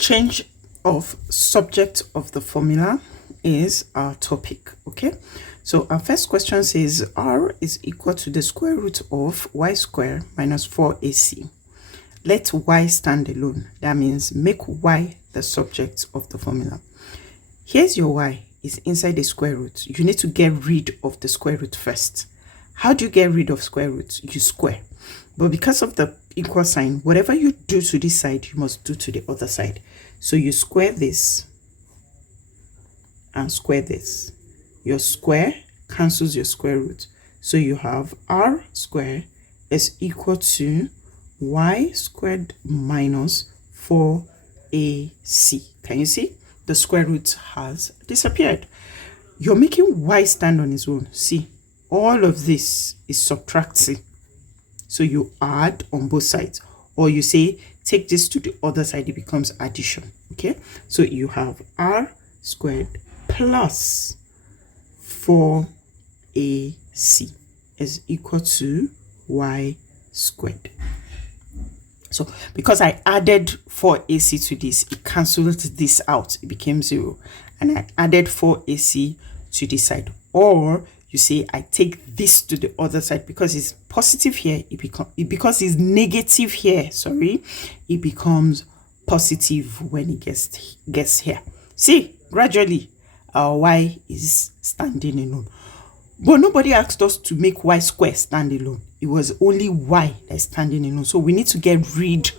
change of subject of the formula is our topic. Okay, so our first question says r is equal to the square root of y squared minus 4ac. Let y stand alone. That means make y the subject of the formula. Here's your y is inside the square root. You need to get rid of the square root first. How do you get rid of square root? You square. But because of the equal sign, whatever you do to this side, you must do to the other side. So you square this and square this. Your square cancels your square root. So you have r squared is equal to y squared minus 4ac. Can you see? The square root has disappeared. You're making y stand on its own. See, all of this is subtracting. So you add on both sides, or you say take this to the other side, it becomes addition. Okay, so you have r squared plus 4ac is equal to y squared. So because I added 4ac to this, it cancelled this out, it became 0. And I added 4ac to this side. Or you say I take this to the other side, because it's positive here, because it's negative here, sorry, it becomes positive when it gets here. See, gradually our y is standing alone. But nobody asked us to make y square stand alone. It was only y that's standing alone. So we need to get rid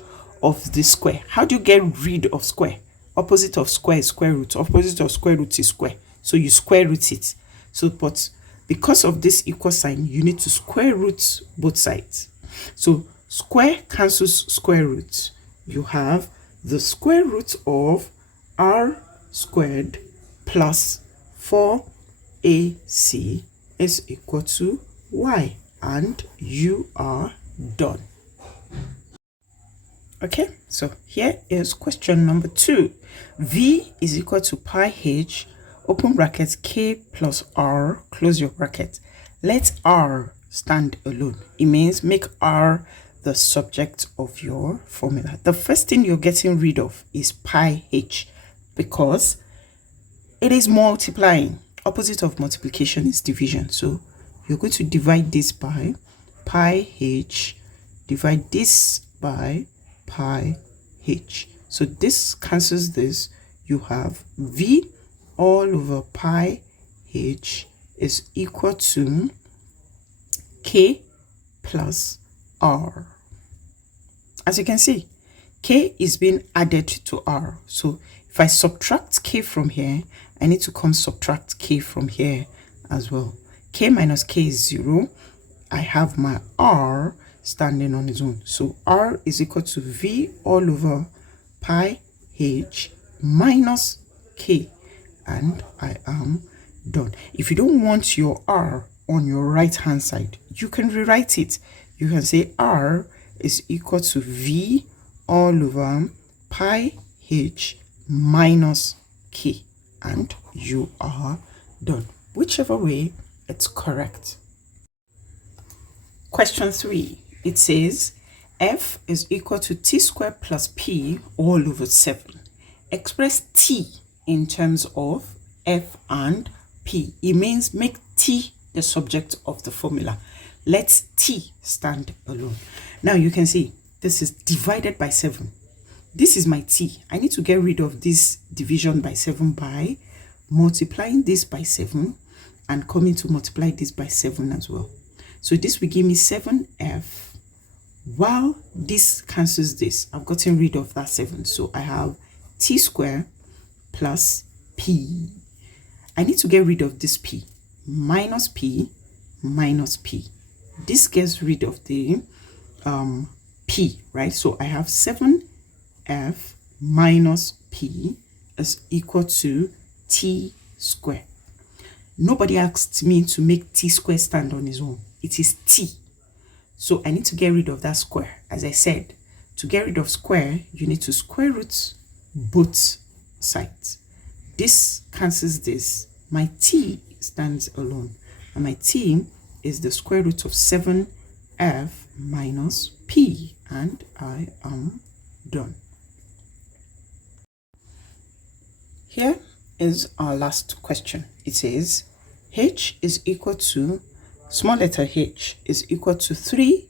of the square. How do you get rid of square? Opposite of square is square root. Opposite of square root is square. So you square root it. So, but because of this equal sign, you need to square root both sides. So square cancels square root. You have the square root of r squared plus 4ac is equal to y, and you are done. Okay, so here is question number 2. V is equal to pi h, open bracket, k plus r, close your bracket. Let r stand alone. It means make r the subject of your formula. The first thing you're getting rid of is pi h, because it is multiplying. Opposite of multiplication is division. So you're going to divide this by pi h, divide this by pi h. So this cancels this. You have v all over pi h is equal to k plus r. As you can see, k is being added to r. So if I subtract k from here, I need to come subtract k from here as well. K minus k is 0. I have my r standing on its own. So r is equal to v all over pi h minus k. And I am done. If you don't want your r on your right hand side, you can rewrite it. You can say r is equal to v all over pi h minus k, and you are done. Whichever way, it's correct. Question 3, it says f is equal to t squared plus p all over 7. Express t in terms of f and p. It means make t the subject of the formula. Let t stand alone. Now you can see this is divided by 7. This is my t. I need to get rid of this division by 7 by multiplying this by 7 and coming to multiply this by 7 as well. So this will give me 7f, while this cancels this. I've gotten rid of that 7. So I have t squared plus p. I need to get rid of this p. Minus p minus p. This gets rid of the p, right? So I have 7f minus p is equal to t squared. Nobody asked me to make t squared stand on its own. It is t. So I need to get rid of that square. As I said, to get rid of square, you need to square root both sides. This cancels this. My t stands alone. And my t is the square root of 7f minus p. And I am done. Here is our last question. It says h is equal to, small letter h is equal to 3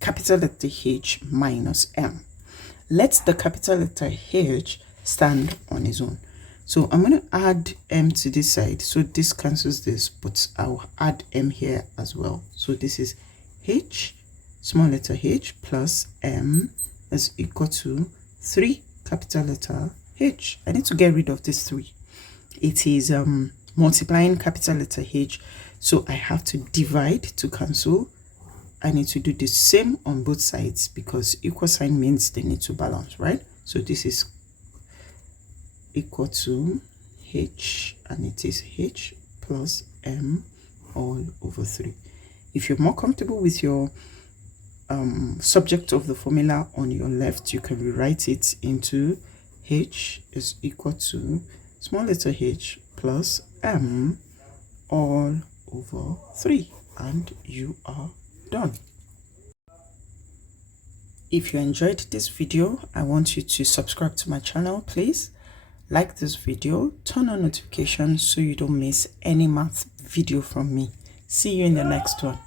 capital letter H minus m. Let the capital letter H stand on its own. So I'm going to add m to this side. So this cancels this, but I'll add m here as well. So this is h, small letter h, plus m is equal to 3 capital letter H. I need to get rid of this 3. It is multiplying capital letter H. So I have to divide to cancel. I need to do the same on both sides because equal sign means they need to balance, right? So this is equal to h, and it is h plus m all over 3. If you're more comfortable with your subject of the formula on your left, you can rewrite it into h is equal to small letter h plus m all over 3, and you are done. If you enjoyed this video, I want you to subscribe to my channel, please. Like this video, turn on notifications so you don't miss any math video from me. See you in the next one.